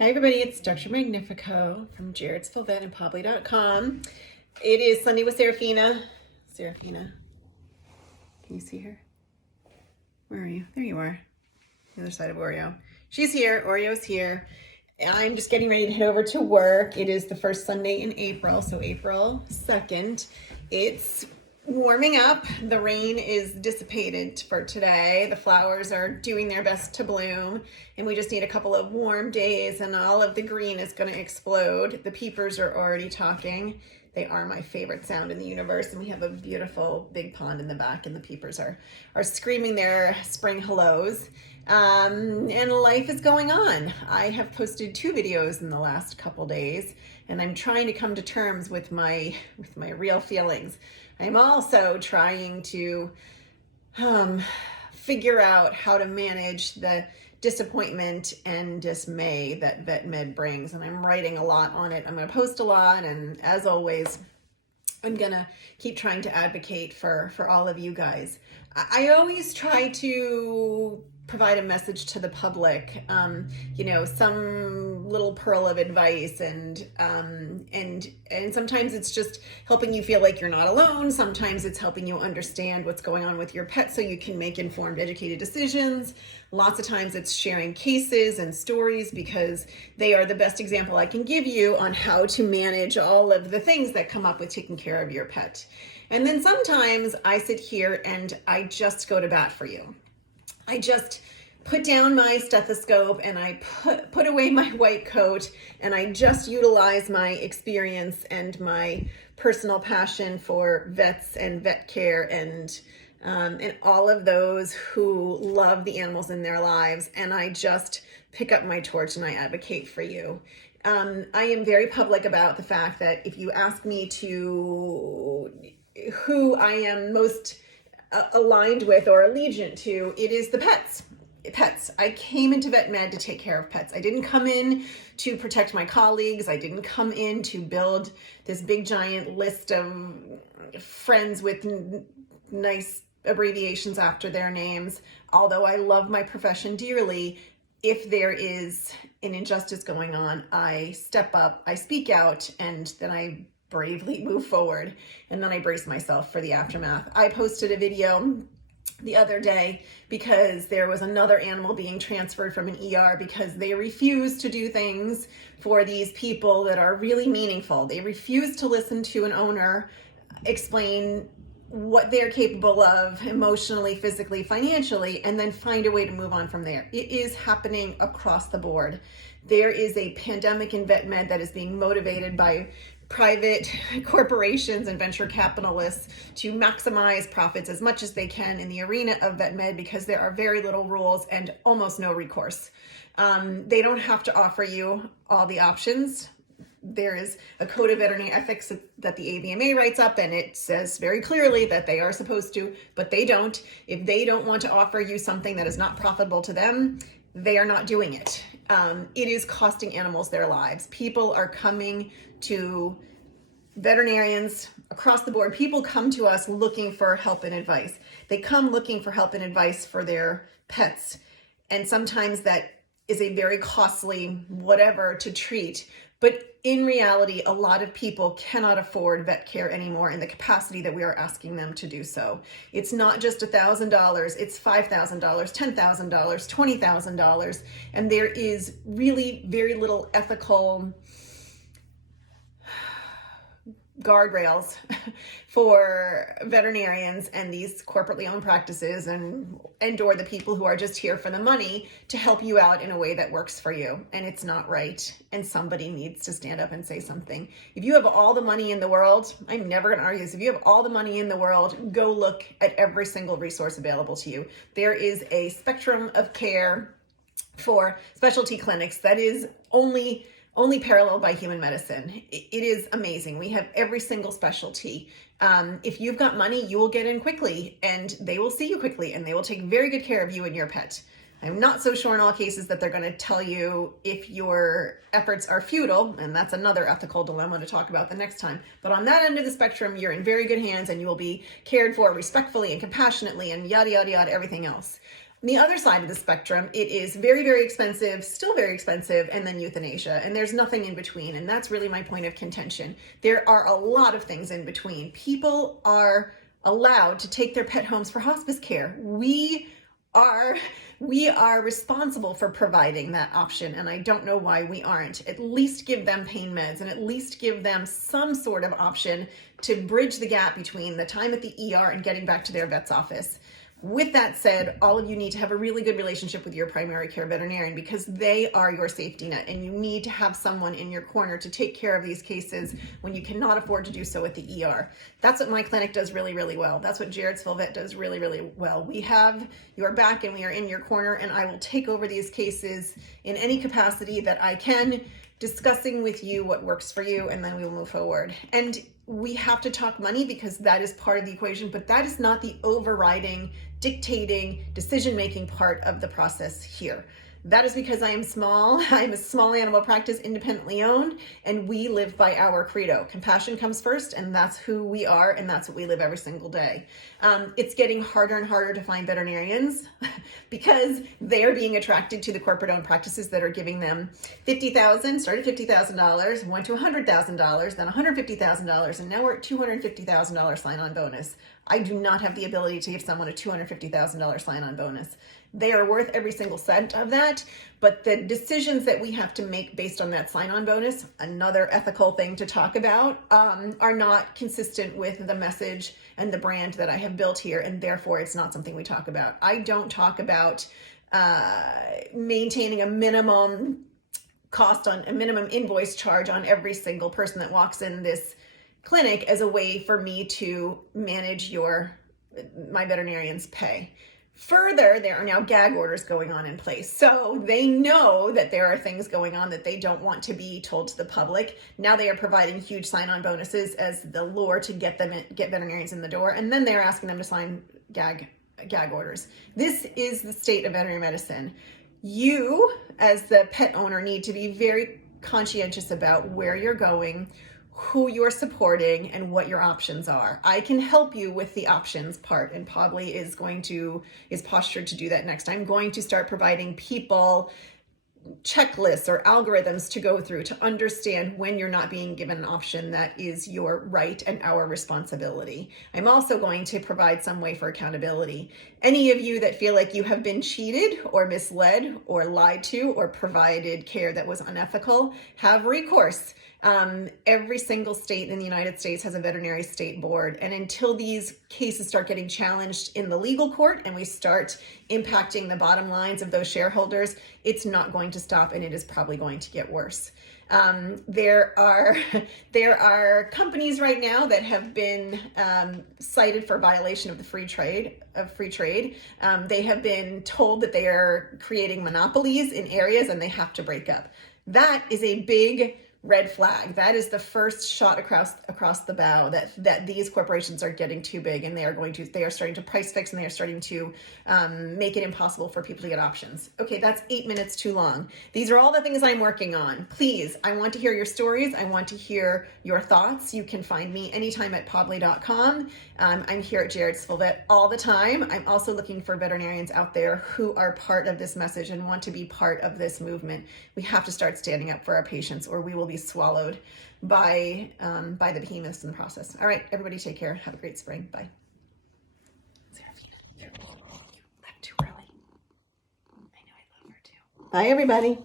Hi everybody, it's Dr. Magnifico from Jaredsville Vet and Pobly.com. It is Sunday with Serafina. Serafina, can you see her? Where are you? There you are. The other side of Oreo. She's here, Oreo's here. I'm just getting ready to head over to work. It is the first Sunday in April, so April 2nd. It's warming up. The rain is dissipated for today. The flowers are doing their best to bloom, and we just need a couple of warm days and all of the green is going to explode. The peepers are already talking. They are my favorite sound in the universe, and we have a beautiful big pond in the back, and the peepers are screaming their spring hellos. And life is going on. I have posted 2 videos in the last couple days, and I'm trying to come to terms with my real feelings. I'm also trying to figure out how to manage the disappointment and dismay that vet med brings, and I'm writing a lot on it. I'm going to post a lot, and as always, I'm gonna keep trying to advocate for all of you guys. I always try to provide a message to the public, some little pearl of advice, and sometimes it's just helping you feel like you're not alone. Sometimes it's helping you understand what's going on with your pet so you can make informed, educated decisions. Lots of times it's sharing cases and stories because they are the best example I can give you on how to manage all of the things that come up with taking care of your pet. And then sometimes I sit here and I just go to bat for you. I just put down my stethoscope and I put away my white coat, and I just utilize my experience and my personal passion for vets and vet care and all of those who love the animals in their lives, and I just pick up my torch and I advocate for you. I am very public about the fact that if you ask me to who I am most aligned with or allegiant to, it is the pets. I came into vet med to take care of pets. I didn't come in to protect my colleagues. I didn't come in to build this big giant list of friends with nice abbreviations after their names. Although I love my profession dearly, if there is an injustice going on, I step up, I speak out, and then I bravely move forward, and then I brace myself for the aftermath. I posted a video the other day because there was another animal being transferred from an ER because they refuse to do things for these people that are really meaningful. They refuse to listen to an owner explain what they're capable of emotionally, physically, financially, and then find a way to move on from there. It is happening across the board. There is a pandemic in vet med that is being motivated by private corporations and venture capitalists to maximize profits as much as they can in the arena of vet med because there are very little rules and almost no recourse. They don't have to offer you all the options. There is a code of veterinary ethics that the AVMA writes up, and it says very clearly that they are supposed to, but they don't. If they don't want to offer you something that is not profitable to them, they are not doing it. It is costing animals their lives. People are coming to veterinarians across the board. People come to us looking for help and advice. They come looking for help and advice for their pets. And sometimes that is a very costly whatever to treat. But in reality, a lot of people cannot afford vet care anymore in the capacity that we are asking them to do so. It's not just $1,000, it's $5,000, $10,000, $20,000. And there is really very little ethical guardrails for veterinarians and these corporately owned practices and or the people who are just here for the money to help you out in a way that works for you. And it's not right. And somebody needs to stand up and say something. If you have all the money in the world, I'm never going to argue this. If you have all the money in the world, go look at every single resource available to you. There is a spectrum of care for specialty clinics that is only paralleled by human medicine. It is amazing. We have every single specialty. If you've got money, you will get in quickly, and they will see you quickly, and they will take very good care of you and your pet. I'm not so sure in all cases that they're going to tell you if your efforts are futile, and that's another ethical dilemma to talk about the next time. But on that end of the spectrum, you're in very good hands, and you will be cared for respectfully and compassionately and yada, yada, yada, everything else. the other side of the spectrum, it is very, very expensive, still very expensive, and then euthanasia. And there's nothing in between. And that's really my point of contention. There are a lot of things in between. People are allowed to take their pet homes for hospice care. We are responsible for providing that option, and I don't know why we aren't. At least give them pain meds, and at least give them some sort of option to bridge the gap between the time at the ER and getting back to their vet's office. With that said, all of you need to have a really good relationship with your primary care veterinarian, because they are your safety net, and you need to have someone in your corner to take care of these cases when you cannot afford to do so at the ER. That's what my clinic does really, really well. That's what Jaredsville Vet does really, really well. We have your back and we are in your corner, and I will take over these cases in any capacity that I can, discussing with you what works for you, and then we will move forward. And we have to talk money because that is part of the equation, but that is not the overriding, dictating, decision-making part of the process here. That is because I am small. I'm a small animal practice, independently owned, and we live by our credo. Compassion comes first, and that's who we are, and that's what we live every single day. It's getting harder and harder to find veterinarians because they're being attracted to the corporate-owned practices that are giving them $50,000, started $50,000, went to $100,000, then $150,000, and now we're at $250,000 sign-on bonus. I do not have the ability to give someone a $250,000 sign-on bonus. They are worth every single cent of that, but the decisions that we have to make based on that sign-on bonus, another ethical thing to talk about, are not consistent with the message and the brand that I have built here, and therefore it's not something we talk about. I don't talk about maintaining a minimum cost on a minimum invoice charge on every single person that walks in this clinic as a way for me to manage my veterinarian's pay. Further, there are now gag orders going on in place. So they know that there are things going on that they don't want to be told to the public. Now they are providing huge sign-on bonuses as the lure to get veterinarians in the door. And then they're asking them to sign gag orders. This is the state of veterinary medicine. You, as the pet owner, need to be very conscientious about where you're going, who you're supporting, and what your options are. I can help you with the options part, and Podly is postured to do that next. I'm going to start providing people checklists or algorithms to go through to understand when you're not being given an option that is your right and our responsibility. I'm also going to provide some way for accountability. Any of you that feel like you have been cheated or misled or lied to or provided care that was unethical, have recourse. Every single state in the United States has a veterinary state board. And until these cases start getting challenged in the legal court and we start impacting the bottom lines of those shareholders, it's not going to stop, and it is probably going to get worse. There are companies right now that have been cited for violation of the free trade. They have been told that they are creating monopolies in areas and they have to break up. That is a big red flag. That is the first shot across the bow that these corporations are getting too big, and they are starting to price fix, and they are starting to make it impossible for people to get options. Okay, that's 8 minutes too long. These are all the things I'm working on. Please, I want to hear your stories. I want to hear your thoughts. You can find me anytime at podly.com. I'm here at Jaredsville Vet all the time. I'm also looking for veterinarians out there who are part of this message and want to be part of this movement. We have to start standing up for our patients, or we will be swallowed by the behemoths in the process. All right, everybody take care. Have a great spring. Bye. Serafina, you left too early. I know, I love her too. Bye, everybody.